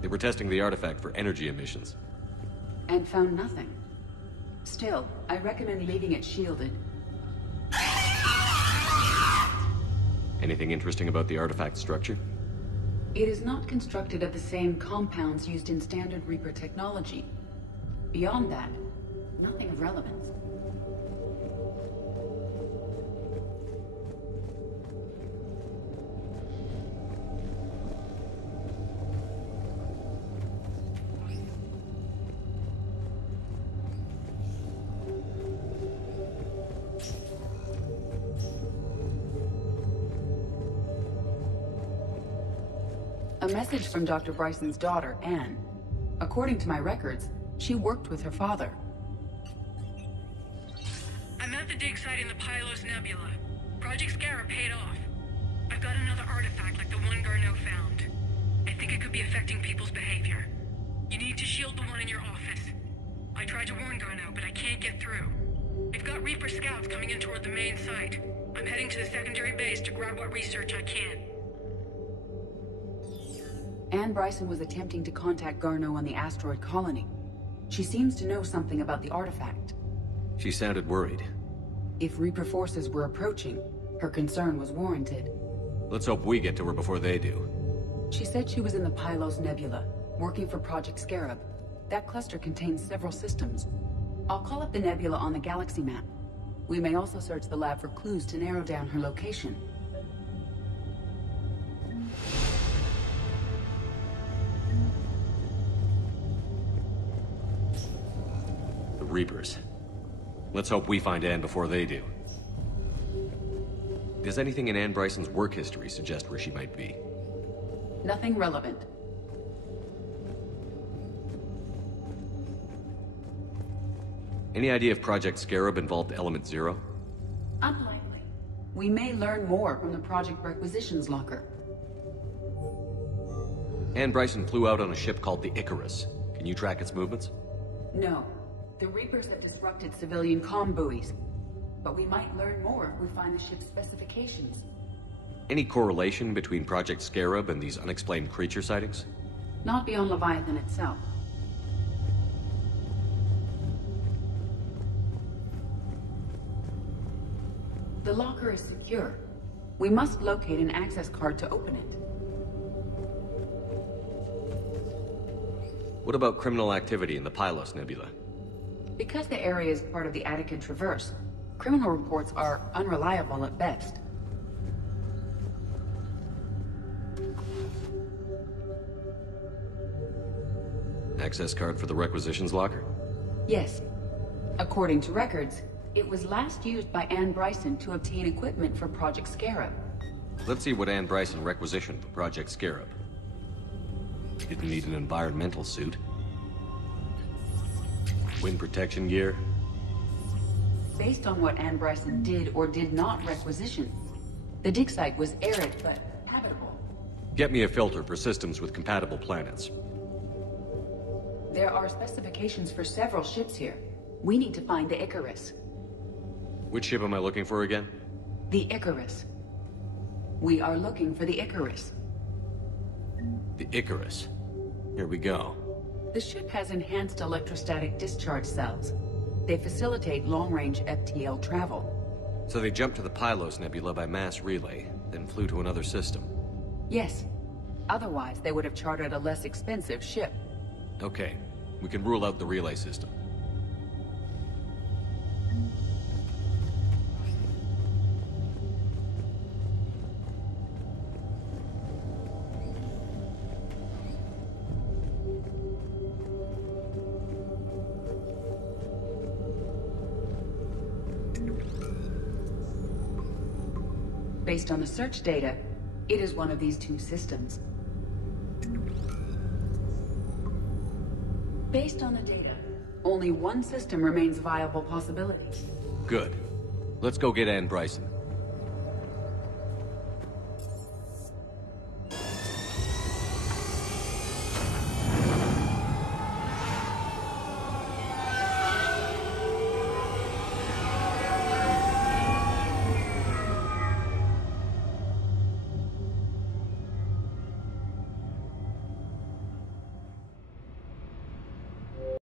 They were testing the artifact for energy emissions. And found nothing. Still, I recommend leaving it shielded. Anything interesting about the artifact structure? It is not constructed of the same compounds used in standard Reaper technology. Beyond that, nothing of relevance. A message from Dr. Bryson's daughter, Anne. According to my records, she worked with her father. I'm at the dig site in the Pylos Nebula. Project Scarab paid off. I've got another artifact like the one Garneau found. I think it could be affecting people's behavior. You need to shield the one in your office. I tried to warn Garneau, but I can't get through. They've got Reaper scouts coming in toward the main site. I'm heading to the secondary base to grab what research I can. Anne Bryson was attempting to contact Garneau on the asteroid colony. She seems to know something about the artifact. She sounded worried. If Reaper forces were approaching, her concern was warranted. Let's hope we get to her before they do. She said she was in the Pylos Nebula, working for Project Scarab. That cluster contains several systems. I'll call up the nebula on the galaxy map. We may also search the lab for clues to narrow down her location. The Reapers. Let's hope we find Anne before they do. Does anything in Anne Bryson's work history suggest where she might be? Nothing relevant. Any idea if Project Scarab involved Element Zero? Unlikely. We may learn more from the Project Requisitions Locker. Anne Bryson flew out on a ship called the Icarus. Can you track its movements? No. The Reapers have disrupted civilian comm buoys. But we might learn more if we find the ship's specifications. Any correlation between Project Scarab and these unexplained creature sightings? Not beyond Leviathan itself. The locker is secure. We must locate an access card to open it. What about criminal activity in the Pylos Nebula? Because the area is part of the Attica Traverse, criminal reports are unreliable at best. Access card for the Requisitions Locker? Yes. According to records, it was last used by Anne Bryson to obtain equipment for Project Scarab. Let's see what Anne Bryson requisitioned for Project Scarab. Didn't need an environmental suit. Wind protection gear. Based on what Anne Bryson did or did not requisition, the dig site was arid but habitable. Get me a filter for systems with compatible planets. There are specifications for several ships here. We need to find the Icarus. Which ship am I looking for again? The Icarus. We are looking for the Icarus. The Icarus. Here we go. The ship has enhanced electrostatic discharge cells. They facilitate long-range FTL travel. So they jumped to the Pylos Nebula by mass relay, then flew to another system. Yes. Otherwise, they would have chartered a less expensive ship. Okay. We can rule out the relay system. Based on the search data, it is one of these two systems. Based on the data, only one system remains a viable possibility. Good. Let's go get Anne Bryson.